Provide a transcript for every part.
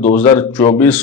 2024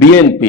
BNP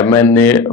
MNA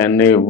NA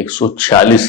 146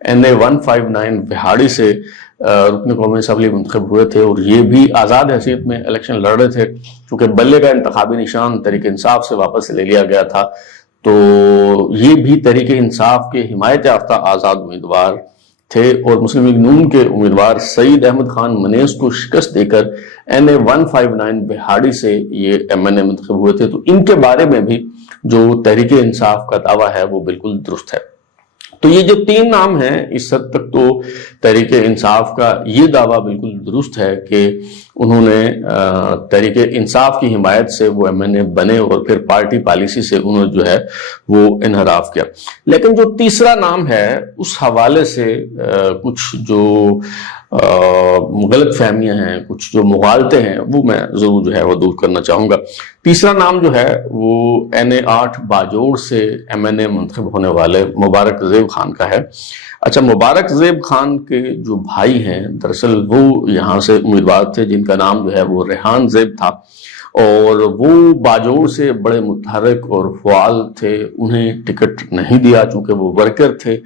NA159 بہاڑی سے رکن قومی اسمبلی منتخب ہوئے تھے، اور یہ بھی آزاد حیثیت میں الیکشن لڑ رہے تھے، چونکہ بلے کا انتخابی نشان تحریک انصاف سے واپس لے لیا گیا تھا، تو یہ بھی تحریک انصاف کے حمایت یافتہ آزاد امیدوار تھے، اور مسلم لیگ نون کے امیدوار سعید احمد خان منیز کو شکست دے کر NA159 بہاڑی سے یہ MNA منتخب ہوئے تھے۔ تو ان کے بارے میں بھی جو تحریک انصاف کا دعویٰ ہے وہ بالکل درست ہے۔ تو یہ جو تین نام ہیں، اس حد تک تو تحریک انصاف کا یہ دعویٰ بالکل درست ہے کہ انہوں نے تحریک انصاف کی حمایت سے وہ MNA بنے، اور پھر پارٹی پالیسی سے انہوں نے جو ہے وہ انحراف کیا۔ لیکن جو تیسرا نام ہے اس حوالے سے کچھ جو غلط فہمیاں ہیں، کچھ جو مغالطے ہیں، وہ میں ضرور جو ہے وہ دور کرنا چاہوں گا۔ تیسرا نام جو ہے وہ NA8 باجوڑ سے MNA منتخب ہونے والے مبارک زیب خان کا ہے۔ اچھا، مبارک زیب خان کے جو بھائی ہیں، دراصل وہ یہاں سے امیدوار تھے جن کا نام جو ہے وہ ریحان زیب تھا، اور وہ باجوڑ سے بڑے متحرک اور فعال تھے۔ انہیں ٹکٹ نہیں دیا چونکہ وہ ورکر تھے،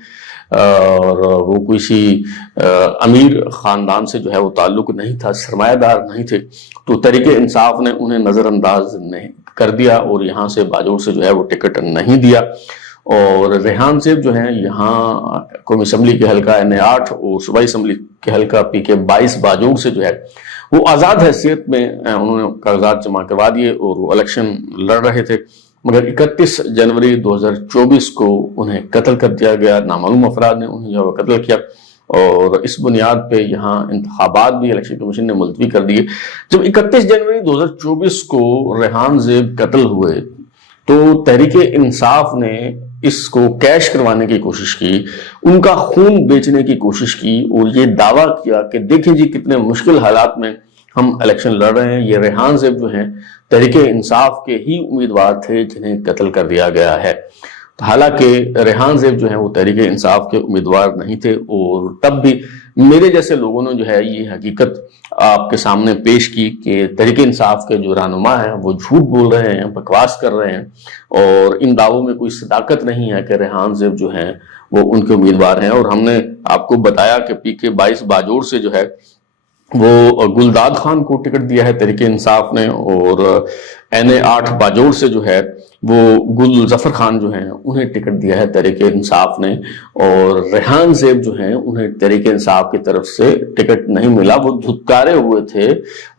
اور وہ کسی امیر خاندان سے جو ہے وہ تعلق نہیں تھا، سرمایہ دار نہیں تھے، تو تحریک انصاف نے انہیں نظر انداز نہیں کر دیا، اور یہاں سے باجوڑ سے جو ہے وہ ٹکٹ نہیں دیا۔ اور ریحان زیب جو ہیں یہاں قومی اسمبلی کے حلقہ NA8 اور صوبائی اسمبلی کے حلقہ PK 22 باجوڑ سے جو ہے وہ آزاد حیثیت میں انہوں نے کاغذات جمع کروا دیے، اور وہ الیکشن لڑ رہے تھے، مگر 31 جنوری 2024 کو انہیں قتل کر دیا گیا۔ نامعلوم افراد نے انہیں جو قتل کیا، اور اس بنیاد پہ یہاں انتخابات بھی الیکشن کمیشن نے ملتوی کر دیے۔ جب 31 جنوری 2024 کو ریحان زیب قتل ہوئے تو تحریک انصاف نے اس کو کیش کروانے کی کوشش کی، ان کا خون بیچنے کی کوشش کی، اور یہ دعویٰ کیا کہ دیکھیں جی کتنے مشکل حالات میں ہم الیکشن لڑ رہے ہیں، یہ ریحان زیب جو ہیں تحریک انصاف کے ہی امیدوار تھے جنہیں قتل کر دیا گیا ہے۔ حالانکہ ریحان زیب جو ہیں وہ تحریک انصاف کے امیدوار نہیں تھے، اور تب بھی میرے جیسے لوگوں نے جو ہے یہ حقیقت آپ کے سامنے پیش کی کہ تحریک انصاف کے جو رہنما ہیں وہ جھوٹ بول رہے ہیں، بکواس کر رہے ہیں، اور ان دعووں میں کوئی صداقت نہیں ہے کہ ریحان زیب جو ہیں وہ ان کے امیدوار ہیں۔ اور ہم نے آپ کو بتایا کہ PK 22 باجوڑ سے جو ہے وہ گلداد خان کو ٹکٹ دیا ہے تحریک انصاف نے، اور NA8 باجوڑ سے جو ہے وہ گل ظفر خان جو ہیں انہیں ٹکٹ دیا ہے تحریک انصاف نے، اور ریحان زیب جو ہیں انہیں تحریک انصاف کی طرف سے ٹکٹ نہیں ملا۔ وہ دھتکارے ہوئے تھے،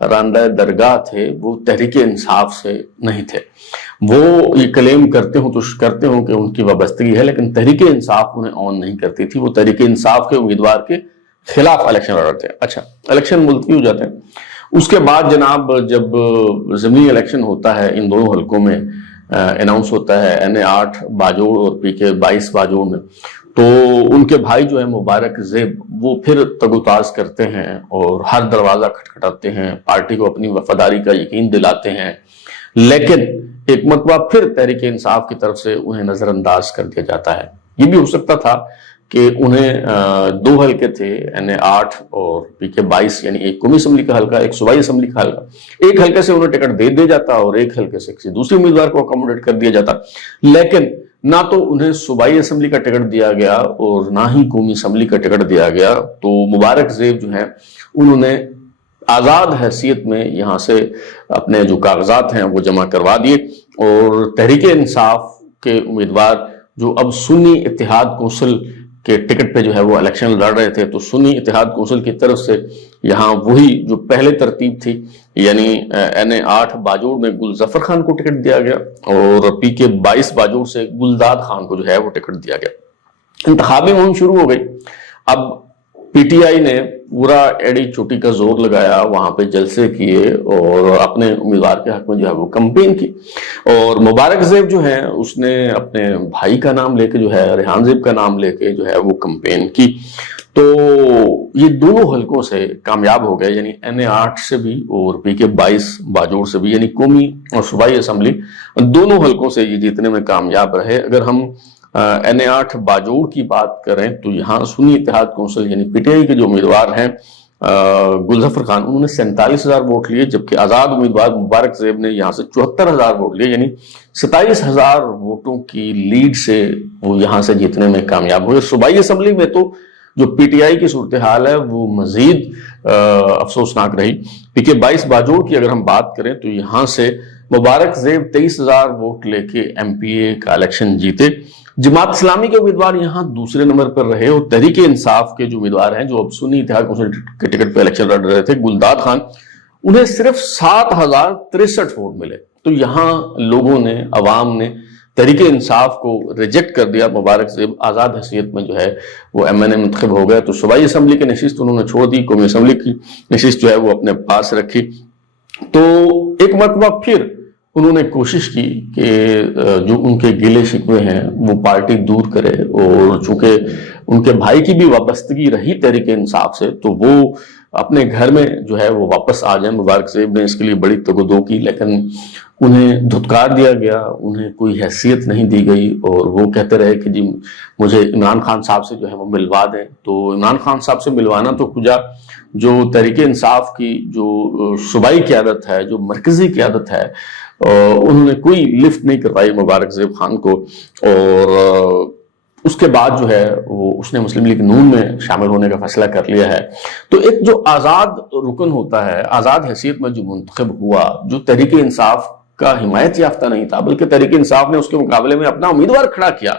راندہ درگاہ تھے، وہ تحریک انصاف سے نہیں تھے۔ وہ یہ کلیم کرتے ہوں کہ ان کی وابستگی ہے، لیکن تحریک انصاف انہیں آن نہیں کرتی تھی، وہ تحریک انصاف کے امیدوار کے خلاف الیکشن لڑ رہے تھے۔ اچھا، الیکشن ملتوی ہو جاتے ہیں، اس کے بعد جناب جب ضمنی الیکشن ہوتا ہے ان دونوں حلقوں میں، اناؤنس ہوتا ہے NA8 باجوڑ اور PK 22 باجوڑ میں، تو ان کے بھائی جو ہے مبارک زیب وہ پھر تگوتاز کرتے ہیں اور ہر دروازہ کھٹکھٹاتے ہیں، پارٹی کو اپنی وفاداری کا یقین دلاتے ہیں، لیکن ایک مرتبہ پھر تحریک انصاف کی طرف سے انہیں نظر انداز کر دیا جاتا ہے۔ یہ بھی ہو سکتا تھا کہ انہیں دو حلقے تھے، NA8 اور PK 22، یعنی ایک قومی اسمبلی کا حلقہ، ایک صوبائی اسمبلی کا حلقہ، ایک حلقے سے انہیں ٹکٹ دے دیا جاتا اور ایک حلقے سے کسی دوسرے امیدوار کو اکوموڈیٹ کر دیا جاتا، لیکن نہ تو انہیں صوبائی اسمبلی کا ٹکٹ دیا گیا اور نہ ہی قومی اسمبلی کا ٹکٹ دیا گیا۔ تو مبارک زیب جو ہیں انہوں نے آزاد حیثیت میں یہاں سے اپنے جو کاغذات ہیں وہ جمع کروا دیے، اور تحریک انصاف کے امیدوار جو اب سنی اتحاد کونسل کے ٹکٹ پہ جو ہے وہ الیکشن لڑ رہے تھے، تو سنی اتحاد کونسل کی طرف سے یہاں وہی جو پہلے ترتیب تھی، یعنی NA8 باجوڑ میں گل ظفر خان کو ٹکٹ دیا گیا، اور PK 22 باجوڑ سے گلداد خان کو جو ہے وہ ٹکٹ دیا گیا۔ انتخابی مہم شروع ہو گئی۔ اب PTI نے پورا ایڑی چوٹی کا زور لگایا، وہاں پہ جلسے کیے اور اپنے امیدوار کے حق میں جو ہے وہ کمپین کی، اور مبارک زیب جو ہے اس نے اپنے بھائی کا نام لے کے جو ہے ریحان زیب کا نام لے کے جو ہے وہ کمپین کی۔ تو یہ دونوں حلقوں سے کامیاب ہو گئے، یعنی NA8 سے بھی اور PK 22 باجوڑ سے بھی، یعنی قومی اور صوبائی اسمبلی دونوں حلقوں سے یہ جیتنے میں کامیاب رہے۔ اگر ہم NA8 باجوڑ کی بات کریں تو یہاں سنی اتحاد کونسل یعنی PTI کے جو امیدوار ہیں گل ظفر خان، انہوں نے 47,000 ووٹ لیے، جبکہ آزاد امیدوار مبارک زیب نے یہاں سے 74,000 ووٹ لیے، یعنی 27,000 ووٹوں کی لیڈ سے وہ یہاں سے جیتنے میں کامیاب ہوئے۔ صوبائی اسمبلی میں تو جو پی ٹی آئی کی صورتحال ہے وہ مزید افسوسناک رہی۔ دیکھیے 22 باجوڑ کی اگر ہم بات کریں تو یہاں سے مبارک زیب 23,000 ووٹ لے کے ایم پی اے کا الیکشن جیتے۔ جماعت اسلامی کے امیدوار یہاں دوسرے نمبر پر رہے، اور تحریک انصاف کے جو امیدوار ہیں جو اب سنی اتحاد کے ٹکٹ پہ الیکشن لڑ رہے تھے، گلداد خان، انہیں صرف 7,063 ووٹ ملے۔ تو یہاں لوگوں نے، عوام نے تحریک انصاف کو ریجیکٹ کر دیا۔ مبارک زیب آزاد حیثیت میں جو ہے وہ ایم این اے منتخب ہو گئے، تو صوبائی اسمبلی کی نشست انہوں نے چھوڑ دی، قومی اسمبلی کی نشست جو ہے وہ اپنے پاس رکھی۔ تو ایک مرتبہ پھر انہوں نے کوشش کی کہ جو ان کے گلے شکوے ہیں وہ پارٹی دور کرے، اور چونکہ ان کے بھائی کی بھی وابستگی رہی تحریک انصاف سے تو وہ اپنے گھر میں جو ہے وہ واپس آ جائیں۔ مبارک زیب نے اس کے لیے بڑی تگ و دو کی، لیکن انہیں دھتکار دیا گیا، انہیں کوئی حیثیت نہیں دی گئی، اور وہ کہتے رہے کہ جی مجھے عمران خان صاحب سے جو ہے وہ ملوا دیں۔ تو عمران خان صاحب سے ملوانا تو کجا، جو تحریک انصاف کی جو صوبائی قیادت ہے، جو مرکزی قیادت ہے، انہوں نے کوئی لفٹ نہیں کروائی مبارک زیب خان کو، اور اس کے بعد جو ہے وہ اس نے مسلم لیگ نون میں شامل ہونے کا فیصلہ کر لیا ہے۔ تو ایک جو آزاد رکن ہوتا ہے، آزاد حیثیت میں جو منتخب ہوا، جو تحریک انصاف کا حمایت یافتہ نہیں تھا بلکہ تحریک انصاف نے اس کے مقابلے میں اپنا امیدوار کھڑا کیا،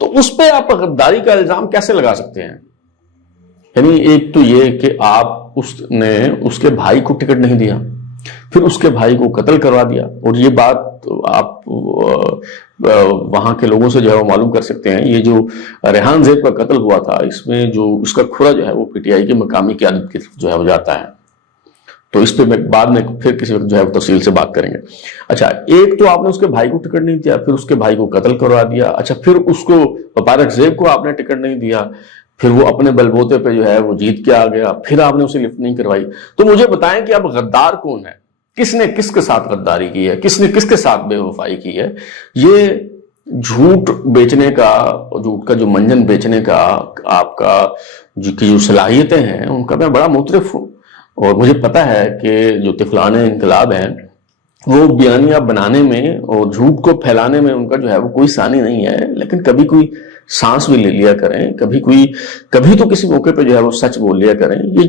تو اس پہ آپ غداری کا الزام کیسے لگا سکتے ہیں؟ یعنی ایک تو یہ کہ آپ اس نے اس کے بھائی کو ٹکٹ نہیں دیا، پھر اس کے بھائی کو قتل کروا دیا، اور یہ بات آپ وہاں کے لوگوں سے جو ہے وہ معلوم کر سکتے ہیں۔ یہ جو ریحان زیب کا قتل ہوا تھا، اس میں جو اس کا کھرا جو ہے وہ پی ٹی آئی کی مقامی قیادت کی طرف جو ہے وہ جاتا ہے، تو اس پہ بعد میں پھر کسی وقت جو ہے وہ تفصیل سے بات کریں گے۔ اچھا، ایک تو آپ نے اس کے بھائی کو ٹکٹ نہیں دیا، پھر اس کے بھائی کو قتل کروا دیا، اچھا پھر اس کو مبارک زیب کو آپ نے ٹکٹ نہیں دیا، پھر وہ اپنے بلبوتے پہ جو ہے وہ جیت کے آ گیا، پھر آپ نے اسے لفٹ نہیں کروائی۔ تو مجھے بتائیں کہ اب غدار کون ہے؟ کس نے کس کے ساتھ غداری کی ہے؟ کس نے کس کے ساتھ بے وفائی کی ہے؟ یہ جھوٹ بیچنے کا، جھوٹ کا جو منجن بیچنے کا آپ کا جو صلاحیتیں ہیں ان کا میں بڑا مترف ہوں، اور مجھے پتا ہے کہ جو طفلان انقلاب ہیں وہ بیانیہ بنانے میں اور جھوٹ کو پھیلانے میں ان کا جو ہے وہ کوئی ثانی نہیں ہے، لیکن کبھی کوئی سانس بھی لے لیا کریں، کبھی تو کسی موقع پہ جو ہے وہ سچ بول لیا کریں۔ یہ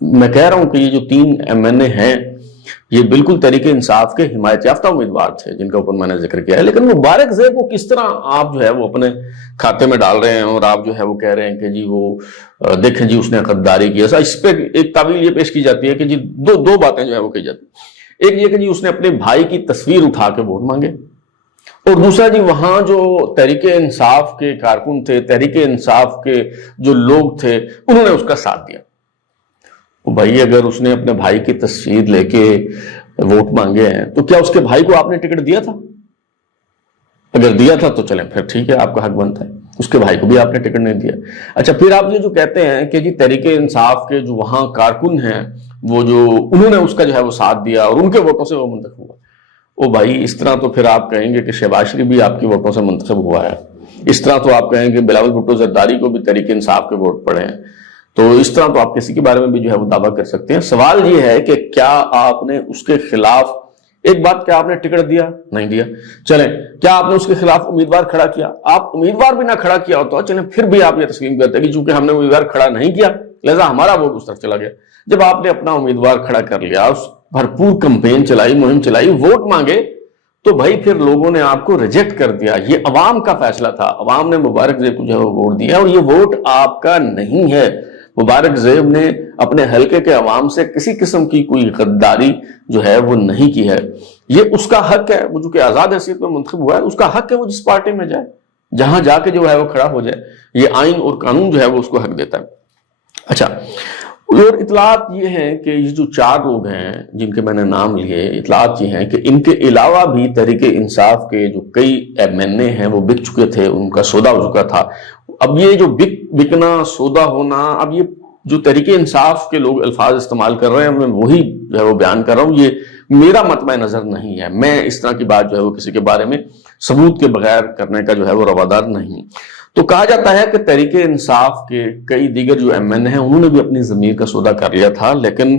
میں کہہ رہا ہوں کہ یہ جو 3 ایم این اے ہیں یہ بالکل تحریک انصاف کے حمایت یافتہ امیدوار تھے جن کا اوپر میں نے ذکر کیا ہے، لیکن مبارک زیب کو کس طرح آپ جو ہے وہ اپنے کھاتے میں ڈال رہے ہیں، اور آپ جو ہے وہ کہہ رہے ہیں کہ جی وہ دیکھیں جی اس نے غداری کی۔ ایسا اس پہ ایک تعویل یہ پیش کی جاتی ہے کہ جی دو باتیں جو ہے وہ کی جاتی ہیں، ایک یہ کہ جی اس نے اپنے بھائی کی تصویر اٹھا کے ووٹ مانگے، اور دوسرا جی وہاں جو تحریک انصاف کے کارکن تھے، تحریک انصاف کے جو لوگ تھے، انہوں نے اس کا ساتھ دیا۔ بھائی اگر اس نے اپنے بھائی کی تصویر لے کے ووٹ مانگے ہیں تو کیا اس کے بھائی کو آپ نے ٹکٹ دیا تھا؟ اگر دیا تھا تو چلیں پھر ٹھیک ہے، آپ کا حق بنتا ہے، اس کے بھائی کو بھی آپ نے ٹکٹ نہیں دیا۔ اچھا پھر آپ یہ جو کہتے ہیں کہ جی تحریک انصاف کے جو وہاں کارکن ہیں وہ جو انہوں نے اس کا جو ہے وہ ساتھ دیا اور ان کے ووٹوں سے وہ منتخب ہوا، او بھائی اس طرح تو پھر آپ کہیں گے کہ شہباز شریف بھی آپ کی ووٹوں سے منتخب ہوا ہے، اس طرح تو آپ کہیں گے بلاول بھٹو زرداری کو بھی تحریک انصاف کے ووٹ پڑے ہیں، تو اس طرح تو آپ کسی کے بارے میں بھی جو ہے وہ دعویٰ کر سکتے ہیں۔ سوال یہ ہے کہ کیا آپ نے اس کے خلاف ایک بات، کیا آپ نے ٹکٹ دیا؟ نہیں دیا۔ چلیں کیا آپ نے اس کے خلاف امیدوار کھڑا کیا؟ آپ امیدوار بھی نہ کھڑا کیا ہوتا چلیں پھر بھی آپ یہ تسلیم کرتے کہ چونکہ ہم نے امیدوار کھڑا نہیں کیا لہذا ہمارا ووٹ اس طرف چلا گیا۔ جب آپ نے اپنا امیدوار کھڑا کر لیا، اس بھرپور کمپین چلائی، مہم چلائی، ووٹ مانگے، تو بھائی پھر لوگوں نے آپ کو ریجیکٹ کر دیا۔ یہ عوام کا فیصلہ تھا، عوام نے مبارک زیب کو جو ہے وہ ووٹ دیا، اور یہ ووٹ آپ کا نہیں ہے۔ مبارک زیب نے اپنے حلقے کے عوام سے کسی قسم کی کوئی غداری جو ہے وہ نہیں کی ہے، یہ اس کا حق ہے، وہ جو کہ آزاد حیثیت میں منتخب ہوا ہے اس کا حق ہے، وہ جس پارٹی میں جائے، جہاں جا کے جو ہے وہ کھڑا ہو جائے، یہ آئین اور قانون جو ہے وہ اس کو حق دیتا ہے۔ اچھا، اور اطلاعات یہ ہیں کہ یہ جو 4 لوگ ہیں جن کے میں نے نام لیے، اطلاعات یہ ہیں کہ ان کے علاوہ بھی تحریک انصاف کے جو کئی ایم این اے ہیں وہ بک چکے تھے، ان کا سودا ہو چکا تھا۔ اب یہ جو بکنا، سودا ہونا، اب یہ جو تحریک انصاف کے لوگ الفاظ استعمال کر رہے ہیں میں وہی جو ہے وہ بیان کر رہا ہوں، یہ میرا مطمع نظر نہیں ہے، میں اس طرح کی بات جو ہے وہ کسی کے بارے میں ثبوت کے بغیر کرنے کا جو ہے وہ روادار نہیں۔ تو کہا جاتا ہے کہ تحریک انصاف کے کئی دیگر جو ایم این اے ہیں انہوں نے بھی اپنی ضمیر کا سودا کر لیا تھا، لیکن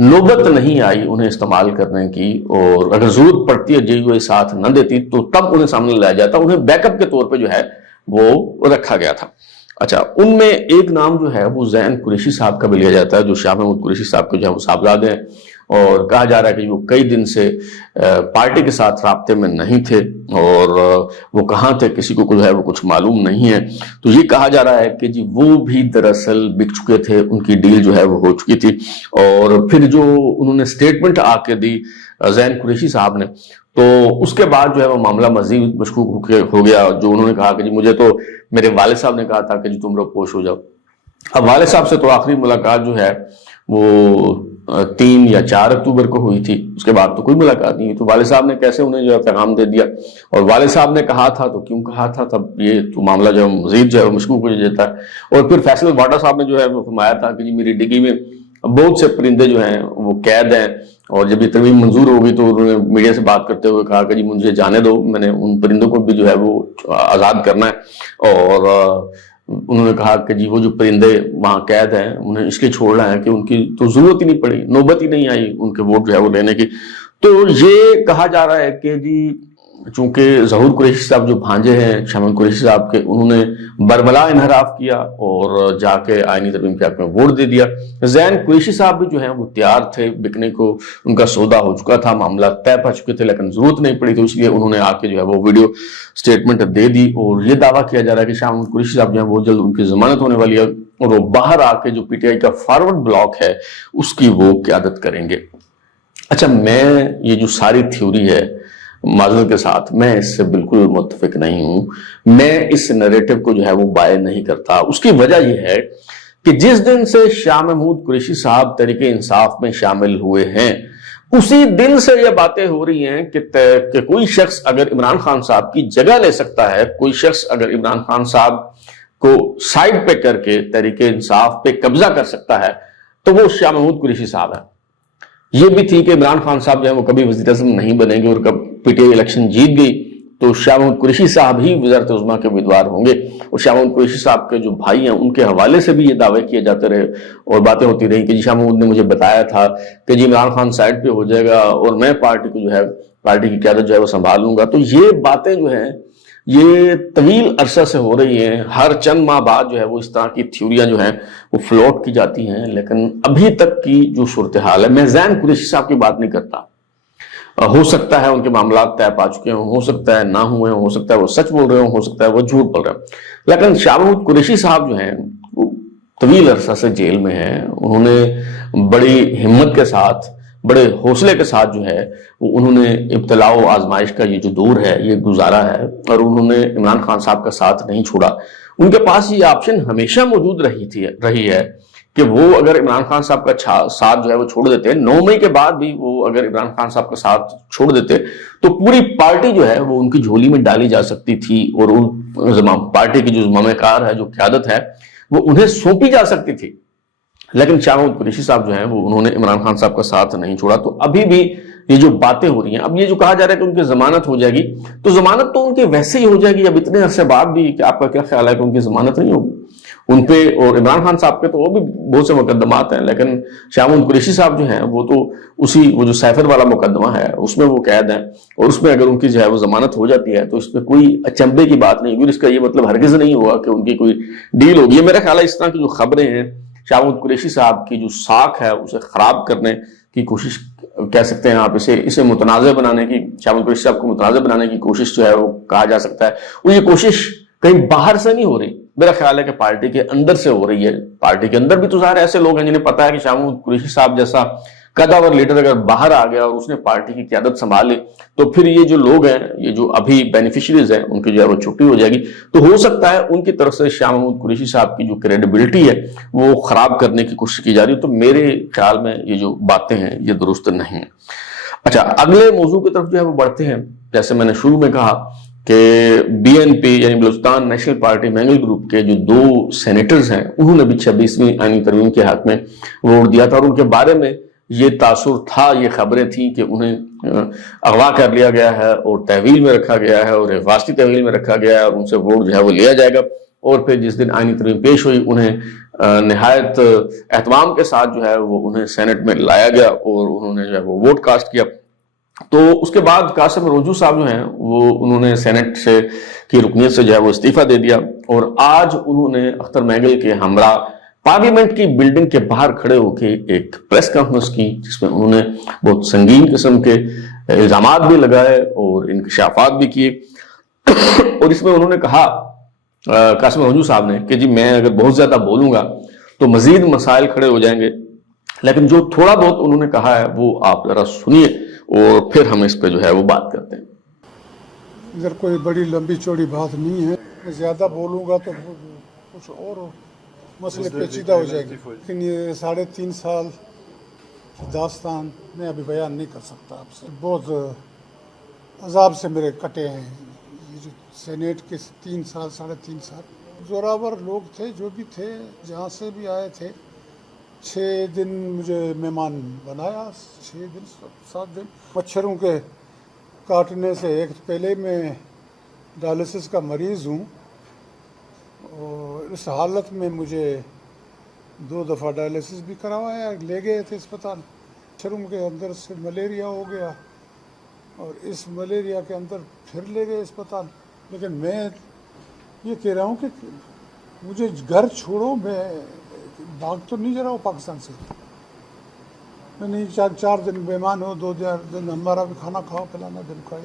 نوبت نہیں آئی انہیں استعمال کرنے کی، اور اگر ضرورت پڑتی ہے جے یو اے ساتھ نہ دیتی تو تب انہیں سامنے لایا جاتا، انہیں بیک اپ کے طور پہ جو ہے وہ رکھا گیا تھا۔ اچھا، ان میں ایک نام جو ہے وہ زین قریشی صاحب کا بھی لیا جاتا ہے، جو شاہ محمود قریشی صاحب کے جو ہے وہ صاحبزادے ہیں، اور کہا جا رہا ہے کہ وہ کئی دن سے پارٹی کے ساتھ رابطے میں نہیں تھے، اور وہ کہاں تھے کسی کو جو ہے وہ کچھ معلوم نہیں ہے۔ تو یہ کہا جا رہا ہے کہ جی وہ بھی دراصل بک چکے تھے، ان کی ڈیل جو ہے وہ ہو چکی تھی، اور پھر جو انہوں نے سٹیٹمنٹ آ کے دی زین قریشی صاحب نے، تو اس کے بعد جو ہے وہ معاملہ مزید مشکوک ہو گیا۔ جو انہوں نے کہا کہ جی مجھے تو میرے والد صاحب نے کہا تھا کہ جی تم روپوش ہو جاؤ۔ اب والد صاحب سے تو آخری ملاقات جو ہے وہ 3 یا 4 اکتوبر کو ہوئی تھی، اس کے بعد تو کوئی ملاقات نہیں ہوئی۔ تو والد صاحب نے کیسے انہیں جو ہے پیغام دے دیا، اور والد صاحب نے کہا تھا تو کیوں کہا تھا، تب یہ تو معاملہ جو ہے مزید جو ہے وہ مشکوک ہو جاتا ہے۔ اور پھر فیصل واٹا صاحب نے جو ہے وہ فرمایا تھا کہ جی میری ڈگی میں بہت سے پرندے جو ہیں وہ قید ہیں، اور جب یہ ترمیم منظور ہوگی تو انہوں نے میڈیا سے بات کرتے ہوئے کہا کہ جی مجھے جانے دو، میں نے ان پرندوں کو بھی جو ہے وہ آزاد کرنا ہے، اور انہوں نے کہا کہ جی وہ جو پرندے وہاں قید ہیں انہیں اس لیے چھوڑنا ہے کہ ان کی تو ضرورت ہی نہیں پڑی، نوبت ہی نہیں آئی ان کے ووٹ جو ہے وہ لینے کی۔ تو یہ کہا جا رہا ہے کہ جی چونکہ ظہور قریشی صاحب جو بھانجے ہیں شاہ محمود قریشی صاحب کے، انہوں نے بربلا انحراف کیا اور جا کے آئینی ترمیم کے حق میں ووٹ دے دیا۔ زین قریشی صاحب بھی جو ہیں وہ تیار تھے بکنے کو، ان کا سودا ہو چکا تھا، معاملہ طے پا چکے تھے، لیکن ضرورت نہیں پڑی، تو اس لیے انہوں نے آ کے جو ہے وہ ویڈیو سٹیٹمنٹ دے دی، اور یہ دعویٰ کیا جا رہا ہے کہ شاہ محمود قریشی صاحب جو ہیں وہ جلد ان کی ضمانت ہونے والی ہے، اور وہ باہر آ کے جو پی ٹی آئی کا فارورڈ بلاک ہے اس کی وہ قیادت کریں گے۔ اچھا، میں یہ جو ساری تھیوری ہے معذرت کے ساتھ میں اس سے بالکل متفق نہیں ہوں، میں اس نیریٹو کو جو ہے وہ بائے نہیں کرتا۔ اس کی وجہ یہ ہے کہ جس دن سے شاہ محمود قریشی صاحب تحریک انصاف میں شامل ہوئے ہیں، اسی دن سے یہ باتیں ہو رہی ہیں کہ کوئی شخص اگر عمران خان صاحب کی جگہ لے سکتا ہے، کوئی شخص اگر عمران خان صاحب کو سائڈ پہ کر کے تحریک انصاف پہ قبضہ کر سکتا ہے تو وہ شاہ محمود قریشی صاحب ہے۔ یہ بھی تھی کہ عمران خان صاحب جو ہے وہ کبھی وزیر اعظم نہیں بنیں گے، اور کب پی ٹی آئی الیکشن جیت گئی تو شاہ محمود قریشی صاحب ہی وزارت عظمیٰ کے امیدوار ہوں گے، اور شاہ محمود قریشی صاحب کے جو بھائی ہیں ان کے حوالے سے بھی یہ دعوے کیے جاتے رہے اور باتیں ہوتی رہی کہ جی شاہ محمود نے مجھے بتایا تھا کہ جی عمران خان سائڈ پہ ہو جائے گا اور میں پارٹی کو جو ہے پارٹی کی قیادت جو ہے وہ سنبھال لوں گا۔ تو یہ باتیں جو ہیں یہ طویل عرصہ سے ہو رہی ہیں، ہر چند ماہ بعد جو ہے وہ اس طرح کی تھیوریاں جو ہیں وہ فلوٹ کی جاتی ہیں، لیکن ابھی تک کی جو صورتحال ہے، میں زین قریشی صاحب کی بات نہیں کرتا، ہو سکتا ہے ان کے معاملات طے پا چکے ہوں، ہو سکتا ہے نہ ہوئے ہوں، ہو سکتا ہے وہ سچ بول رہے ہوں، ہو سکتا ہے وہ جھوٹ بول رہے ہوں، لیکن شاہ محمود قریشی صاحب جو ہیں وہ طویل عرصہ سے جیل میں ہیں۔ انہوں نے بڑی ہمت کے ساتھ، بڑے حوصلے کے ساتھ جو ہے وہ انہوں نے ابتلاء و آزمائش کا یہ جو دور ہے یہ گزارا ہے، اور انہوں نے عمران خان صاحب کا ساتھ نہیں چھوڑا۔ ان کے پاس یہ آپشن ہمیشہ موجود رہی ہے کہ وہ اگر عمران خان صاحب کا ساتھ جو ہے وہ چھوڑ دیتے، 9 مئی کے بعد بھی وہ اگر عمران خان صاحب کا ساتھ چھوڑ دیتے تو پوری پارٹی جو ہے وہ ان کی جھولی میں ڈالی جا سکتی تھی، اور پارٹی کی جو زمامِ کار ہے، جو قیادت ہے، وہ انہیں سونپی جا سکتی تھی۔ لیکن شاہ محمود قریشی صاحب جو ہیں وہ انہوں نے عمران خان صاحب کا ساتھ نہیں چھوڑا۔ تو ابھی بھی یہ جو باتیں ہو رہی ہیں، اب یہ جو کہا جا رہا ہے کہ ان کی ضمانت ہو جائے گی، تو ضمانت تو ان کی ویسے ہی ہو جائے گی اب اتنے عرصے بعد بھی، کہ آپ کا کیا خیال ہے کہ ان کی ضمانت نہیں ہوگی ان پہ؟ اور عمران خان صاحب کے تو وہ بھی بہت سے مقدمات ہیں، لیکن شاہ محمود قریشی صاحب جو ہیں وہ تو وہ جو سیفر والا مقدمہ ہے اس میں وہ قید ہیں، اور اس میں اگر ان کی جو ہے وہ ضمانت ہو جاتی ہے تو اس میں کوئی اچنبے کی بات نہیں ہوگی، اس کا یہ مطلب ہرگز نہیں ہوگا کہ ان کی کوئی ڈیل ہوگی۔ یہ میرا خیال ہے اس طرح کی جو خبریں ہیں، شاہ محمود قریشی صاحب کی جو ساکھ ہے اسے خراب کرنے کی کوشش کہہ سکتے ہیں آپ، اسے متنازع بنانے کی، شاہ محمود قریشی صاحب کو متنازع بنانے کی کوشش جو ہے وہ کہا جا سکتا ہے، وہ یہ کوشش کہیں باہر سے نہیں ہو رہی، میرا خیال ہے کہ پارٹی کے اندر سے ہو رہی ہے۔ پارٹی کے اندر بھی تو ظاہر ایسے لوگ ہیں جنہیں پتا ہے کہ شاہ محمود قریشی صاحب جیسا قداور لیڈر اگر باہر آ گیا اور اس نے پارٹی کی قیادت سنبھالی تو پھر یہ جو لوگ ہیں، یہ جو ابھی بینیفیشریز ہیں، ان کی جو ہے وہ چھٹی ہو جائے گی۔ تو ہو سکتا ہے ان کی طرف سے شاہ محمود قریشی صاحب کی جو کریڈیبلٹی ہے وہ خراب کرنے کی کوشش کی جا رہی ہے۔ تو میرے خیال میں یہ جو باتیں ہیں یہ درست نہیں ہیں۔ اچھا، اگلے موضوع کی طرف جو ہے وہ بڑھتے ہیں۔ جیسے میں نے شروع میں کہا کہ بی این پی یعنی Balochistan national party Mengal group کے جو 2 سینیٹرز ہیں انہوں نے بھی 26ویں آئینی ترمیم کے حق میں ووٹ دیا تھا، اور ان کے بارے میں یہ تاثر تھا، یہ خبریں تھیں کہ انہیں اغوا کر لیا گیا ہے اور تحویل میں رکھا گیا ہے، اور حفاظتی تحویل میں رکھا گیا ہے، اور ان سے ووٹ جو ہے وہ لیا جائے گا۔ اور پھر جس دن آئینی ترمیم پیش ہوئی انہیں نہایت اہتمام کے ساتھ جو ہے وہ انہیں سینٹ میں لایا گیا، اور انہوں نے جو ہے وہ ووٹ کاسٹ کیا، تو اس کے بعد قاسم روجو صاحب جو ہیں وہ انہوں نے سینٹ سے کی رکنیت سے جو ہے وہ استعفیٰ دے دیا، اور آج انہوں نے اختر مینگل کے ہمراہ پارلیمنٹ کی بلڈنگ کے باہر کھڑے ہو کے ایک پریس کانفرنس کی، جس میں انہوں نے بہت سنگین قسم کے الزامات بھی لگائے اور انکشافات بھی کیے، اور اس میں انہوں نے کہا قاسم روجو صاحب نے کہ جی میں اگر بہت زیادہ بولوں گا تو مزید مسائل کھڑے ہو جائیں گے، لیکن جو تھوڑا بہت انہوں نے کہا ہے وہ آپ ذرا سنیے اور پھر ہم اس پہ جو ہے وہ بات کرتے ہیں۔ ادھر کوئی بڑی لمبی چوڑی بات نہیں ہے، میں زیادہ بولوں گا تو کچھ اور مسئلے پیچیدہ ہو جائیں گے، لیکن یہ 3.5 سال کی داستان میں ابھی بیان نہیں کر سکتا آپ سے۔ بہت عذاب سے میرے کٹے ہیں یہ جو سینیٹ کے 3 سال 3.5 سال۔ زوراور لوگ تھے جو بھی تھے، جہاں سے بھی آئے تھے، 6 دن مجھے مہمان بنایا، 6 دن 7 دن مچھروں کے کاٹنے سے۔ ایک پہلے میں ڈائلسس کا مریض ہوں، اور اس حالت میں مجھے 2 دفعہ ڈائلسس بھی کروایا، لے گئے تھے اسپتال۔ مچھروں کے اندر سے ملیریا ہو گیا، اور اس ملیریا کے اندر پھر لے گئے اسپتال۔ لیکن میں یہ کہہ رہا ہوں کہ مجھے گھر چھوڑو، میں بھاگ تو نہیں جا رہا ہوں پاکستان سے، میں نہیں 4 دن مہمان ہو، 2 دن ہمارا بھی کھانا کھاؤ، پلانا دن کھائے،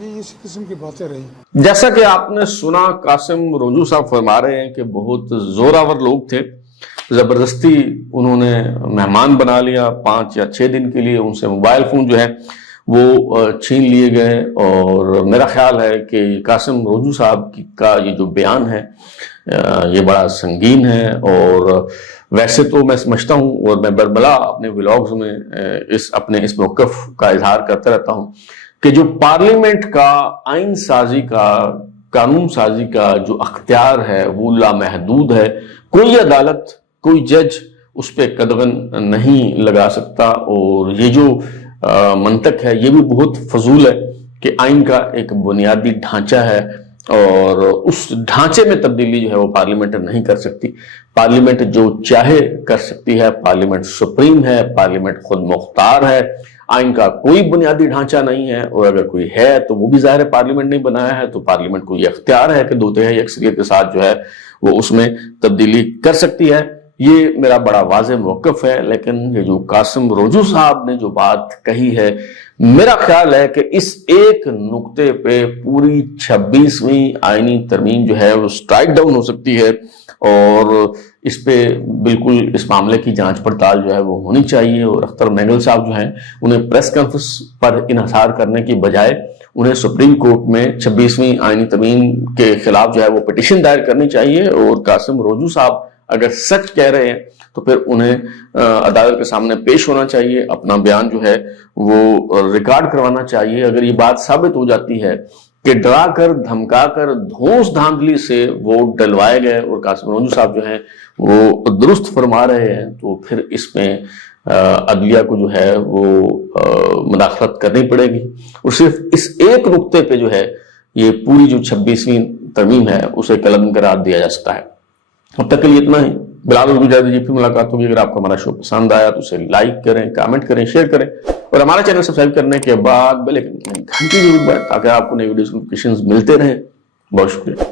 یہ اسی قسم کی باتیں رہی۔ جیسا کہ آپ نے سنا، قاسم روجو صاحب فرما رہے ہیں کہ بہت زوراور لوگ تھے، زبردستی انہوں نے مہمان بنا لیا 5 یا 6 دن کے لیے، ان سے موبائل فون جو ہے وہ چھین لیے گئے، اور میرا خیال ہے کہ قاسم روجو صاحب کا یہ جو بیان ہے یہ بڑا سنگین ہے، اور ویسے تو میں سمجھتا ہوں اور میں بربلا اپنے ولاگز میں اپنے اس موقف کا اظہار کرتا رہتا ہوں کہ جو پارلیمنٹ کا آئین سازی کا، قانون سازی کا جو اختیار ہے وہ لامحدود ہے، کوئی عدالت، کوئی جج اس پہ قدغن نہیں لگا سکتا، اور یہ جو منطق ہے یہ بھی بہت فضول ہے کہ آئین کا ایک بنیادی ڈھانچہ ہے اور اس ڈھانچے میں تبدیلی جو ہے وہ پارلیمنٹ نہیں کر سکتی۔ پارلیمنٹ جو چاہے کر سکتی ہے، پارلیمنٹ سپریم ہے، پارلیمنٹ خود مختار ہے، آئین کا کوئی بنیادی ڈھانچہ نہیں ہے، اور اگر کوئی ہے تو وہ بھی ظاہر ہے پارلیمنٹ نہیں بنایا ہے، تو پارلیمنٹ کو یہ اختیار ہے کہ 2/3 اکثریت کے ساتھ جو ہے وہ اس میں تبدیلی کر سکتی ہے۔ یہ میرا بڑا واضح موقف ہے، لیکن یہ جو قاسم روجو صاحب نے جو بات کہی ہے، میرا خیال ہے کہ اس ایک نقطے پہ پوری 26ویں آئینی ترمیم جو ہے وہ سٹرائک ڈاؤن ہو سکتی ہے، اور اس پہ بالکل اس معاملے کی جانچ پڑتال جو ہے وہ ہونی چاہیے، اور اختر مینگل صاحب جو ہیں انہیں پریس کانفرنس پر انحصار کرنے کی بجائے انہیں سپریم کورٹ میں 26ویں آئینی ترمیم کے خلاف جو ہے وہ پٹیشن دائر کرنی چاہیے، اور قاسم روجو صاحب اگر سچ کہہ رہے ہیں تو پھر انہیں عدالت کے سامنے پیش ہونا چاہیے، اپنا بیان جو ہے وہ ریکارڈ کروانا چاہیے۔ اگر یہ بات ثابت ہو جاتی ہے کہ ڈرا کر، دھمکا کر، دھونس دھاندلی سے ووٹ ڈلوائے گئے اور قاسم روجو صاحب جو ہیں وہ درست فرما رہے ہیں، تو پھر اس میں عدلیہ کو جو ہے وہ مداخلت کرنی پڑے گی، اور صرف اس ایک نقطے پہ جو ہے یہ پوری جو 26ویں ترمیم ہے اسے قلم قرار دیا جا سکتا ہے۔ اب تک کے لیے اتنا ہی، بلال اور اجازت دیجیے، پھر ملاقات ہوگی۔ اگر آپ کو ہمارا شو پسند آیا تو اسے لائک کریں، کامنٹ کریں، شیئر کریں، اور ہمارا چینل سبسکرائب کرنے کے بعد بیل آئکن گھنٹی ضرور بجائیں تاکہ آپ کو نئی ویڈیوز نوٹیفکیشنز ملتے رہیں۔ بہت شکریہ۔